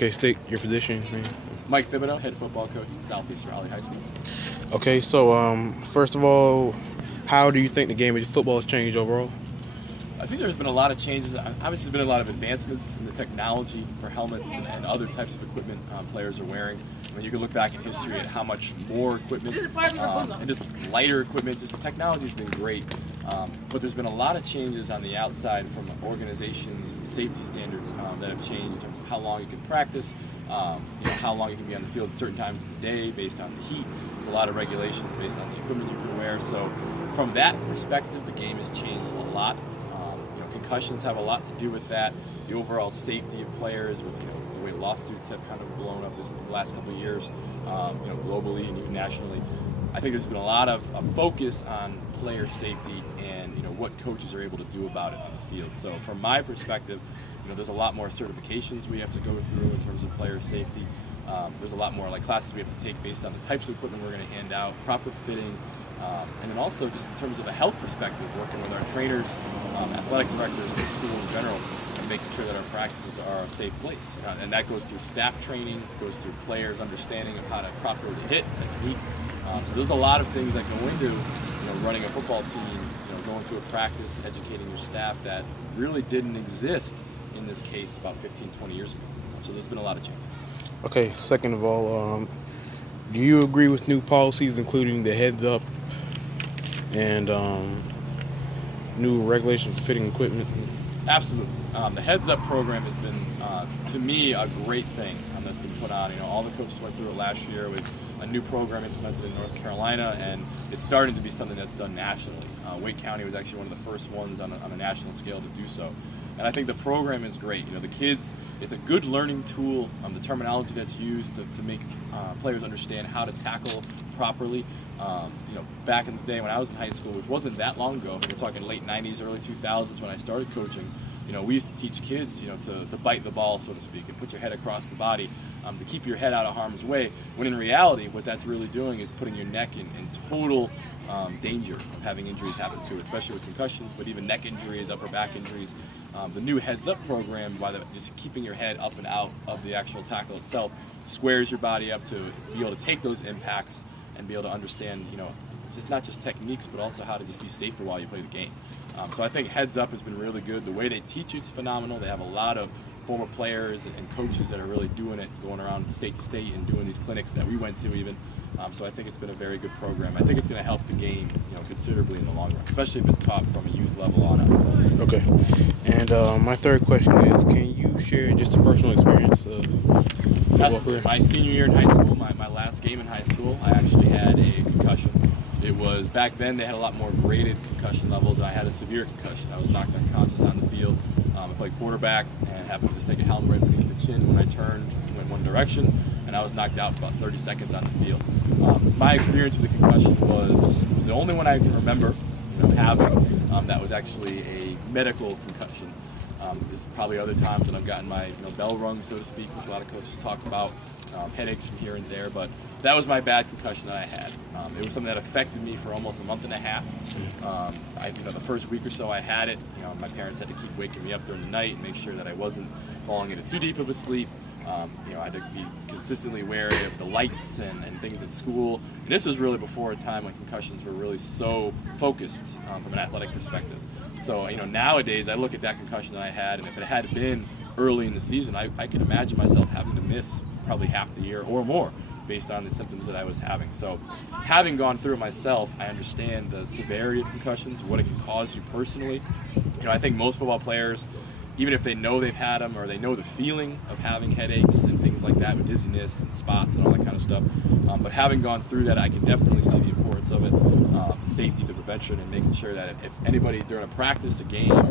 Okay, state your position, man. Mike Thibodeau, head football coach at Southeast Raleigh High School. Okay, so first of all, how do you think the game of football has changed overall? I think there's been a lot of changes. Obviously, there's been a lot of advancements in the technology for helmets and other types of equipment players are wearing. I mean, you can look back in history at how much more equipment and just lighter equipment. Just the technology's been great, but there's been a lot of changes on the outside from organizations, from safety standards that have changed in terms of how long you can practice, how long you can be on the field at certain times of the day based on the heat. There's a lot of regulations based on the equipment you can wear. So, from that perspective, the game has changed a lot. Concussions have a lot to do with that. The overall safety of players, with the way lawsuits have kind of blown up the last couple of years, globally and even nationally. I think there's been a lot of focus on player safety and what coaches are able to do about it on the field. So from my perspective, there's a lot more certifications we have to go through in terms of player safety. There's a lot more classes we have to take based on the types of equipment we're going to hand out, proper fitting. And then also just in terms of a health perspective, working with our trainers, athletic directors, the school in general, and making sure that our practices are a safe place. And that goes through staff training, goes through players' understanding of how to properly hit, technique. So there's a lot of things that go into running a football team, going through a practice, educating your staff that really didn't exist in this case about 15, 20 years ago. So there's been a lot of changes. Okay, second of all, do you agree with new policies, including the heads up and new regulations for fitting equipment? Absolutely. The Heads Up program has been, to me, a great thing that's been put on. All the coaches went through it last year. It was a new program implemented in North Carolina, and it's starting to be something that's done nationally. Wake County was actually one of the first ones on a national scale to do so. And I think the program is great. The kids, it's a good learning tool. The terminology that's used to make players understand how to tackle properly. Back in the day when I was in high school, which wasn't that long ago, we're talking late 90s, early 2000s when I started coaching, we used to teach kids, to bite the ball, so to speak, and put your head across the body, to keep your head out of harm's way, when in reality, what that's really doing is putting your neck in total danger of having injuries happen to it, especially with concussions, but even neck injuries, upper back injuries. The new Heads Up program, by just keeping your head up and out of the actual tackle itself, squares your body up to be able to take those impacts and be able to understand, it's not just techniques, but also how to just be safer while you play the game. So I think Heads Up has been really good. The way they teach it's phenomenal. They have a lot of former players and coaches that are really doing it, going around state to state and doing these clinics that we went to even. So I think it's been a very good program. I think it's going to help the game, considerably in the long run, especially if it's taught from a youth level on up. Okay. And my third question is, can you share just a personal experience of football career? My senior year in high school, my last game in high school, I actually had a concussion. It was, back then they had a lot more graded concussion levels, and I had a severe concussion. I was knocked unconscious on the field. I played quarterback and happened to just take a helmet right beneath the chin when I turned, went one direction, and I was knocked out for about 30 seconds on the field. My experience with the concussion was the only one I can remember having that was actually a medical concussion. There's probably other times when I've gotten my bell rung, so to speak, which a lot of coaches talk about, headaches from here and there, but that was my bad concussion that I had. It was something that affected me for almost a month and a half. The first week or so I had it, my parents had to keep waking me up during the night and make sure that I wasn't falling into too deep of a sleep. I had to be consistently wary of the lights and things at school. And this was really before a time when concussions were really so focused from an athletic perspective. So, nowadays I look at that concussion that I had, and if it had been early in the season, I could imagine myself having to miss probably half the year or more based on the symptoms that I was having. So having gone through it myself, I understand the severity of concussions, what it can cause you personally. I think most football players, even if they know they've had them or they know the feeling of having headaches and things like that with dizziness and spots and all that kind of stuff, but having gone through that, I can definitely see the importance of it, the safety, the prevention, and making sure that if anybody during a practice, a game, or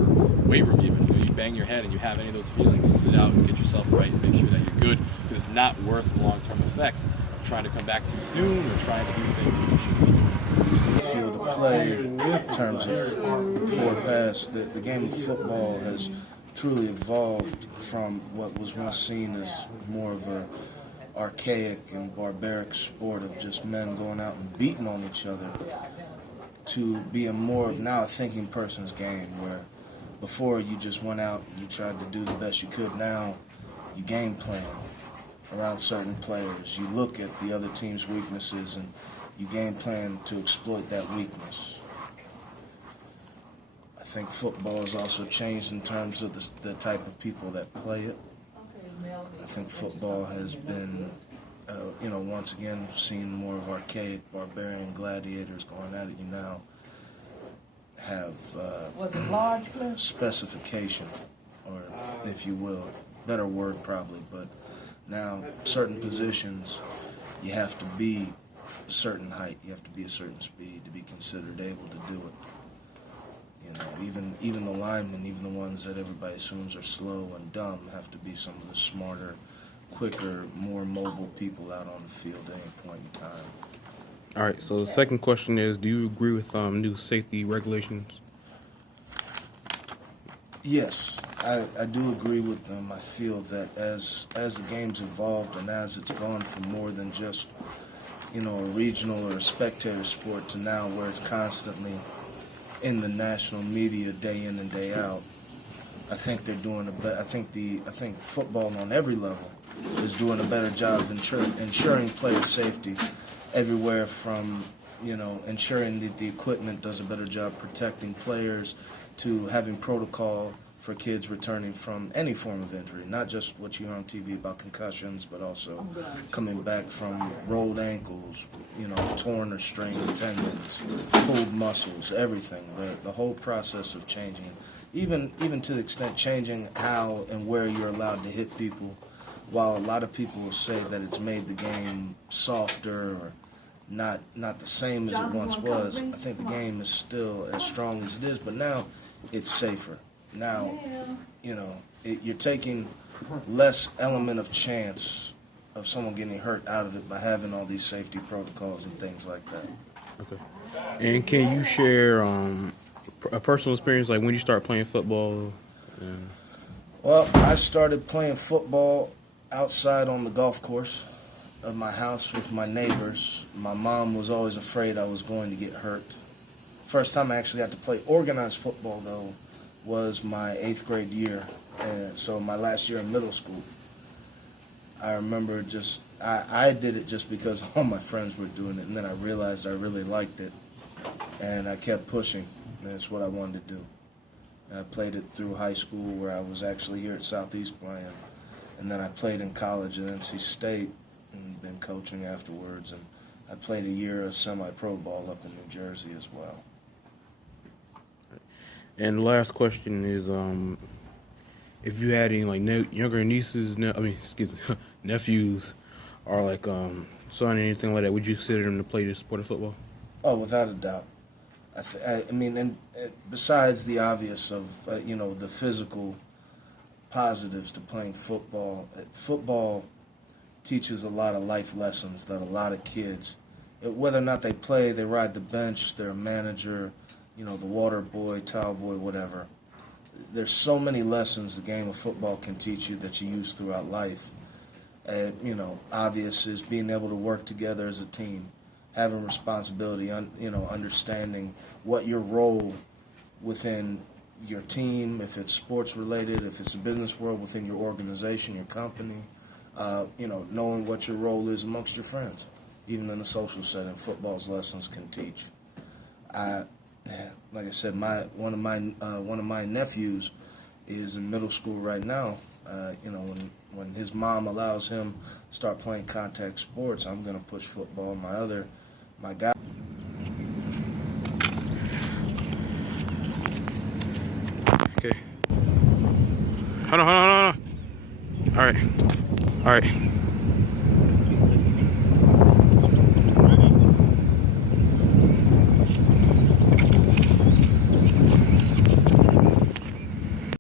weight room even, you bang your head and you have any of those feelings, you sit out and get yourself right and make sure that you're good, because it's not worth the long-term effects of trying to come back too soon or trying to do things when you shouldn't be doing. Field of play in terms of forward pass, the game of football has truly evolved from what was once seen as more of a archaic and barbaric sport of just men going out and beating on each other to being more of now a thinking person's game, where before you just went out, you tried to do the best you could. Now you game plan, around certain players. You look at the other team's weaknesses and you game plan to exploit that weakness. I think football has also changed in terms of the type of people that play it. I think football has been, once again, seen more of archaic, barbarian gladiators going at it. You now have Was it large, Cliff? specification, or if you will, better word probably, but now certain positions you have to be a certain height, you have to be a certain speed to be considered able to do it. Even the linemen, even the ones that everybody assumes are slow and dumb, have to be some of the smarter, quicker, more mobile people out on the field at any point in time. All right, so the second question is, do you agree with new safety regulations? Yes, I do agree with them. I feel that as the game's evolved and as it's gone from more than just, a regional or a spectator sport to now where it's constantly in the national media day in and day out, I think they're doing I think football on every level is doing a better job of ensuring player safety everywhere from, ensuring that the equipment does a better job protecting players to having protocol for kids returning from any form of injury, not just what you hear on TV about concussions, but also coming back from rolled ankles, torn or strained tendons, pulled muscles, everything. The whole process of changing, even to the extent changing how and where you're allowed to hit people. While a lot of people will say that it's made the game softer or not the same as it once was, I think the game is still as strong as it is, but now it's safer. Now, you're taking less element of chance of someone getting hurt out of it by having all these safety protocols and things like that. Okay. And can you share a personal experience, like when you start playing football? Well, I started playing football outside on the golf course of my house with my neighbors. My mom was always afraid I was going to get hurt. First time I actually got to play organized football, though, was my 8th grade year, and so my last year in middle school. I remember I did it just because all my friends were doing it, and then I realized I really liked it, and I kept pushing, and it's what I wanted to do. And I played it through high school, where I was actually here at Southeast playing, and then I played in college at NC State, and been coaching afterwards, and I played a year of semi-pro ball up in New Jersey as well. And the last question is, if you had any younger nieces, nephews, or son or anything like that, would you consider them to play the sport of football? Oh, without a doubt. Besides the obvious of the physical positives to playing football, football teaches a lot of life lessons that a lot of kids, whether or not they play, they ride the bench, they're a manager, the water boy, towel boy, whatever. There's so many lessons the game of football can teach you that you use throughout life. Obvious is being able to work together as a team, having responsibility, understanding what your role within your team, if it's sports related, if it's a business world, within your organization, your company, knowing what your role is amongst your friends. Even in a social setting, football's lessons can teach. Like I said, one of my nephews is in middle school right now. When his mom allows him to start playing contact sports, I'm going to push football. My guy. Okay. Hold on. All right.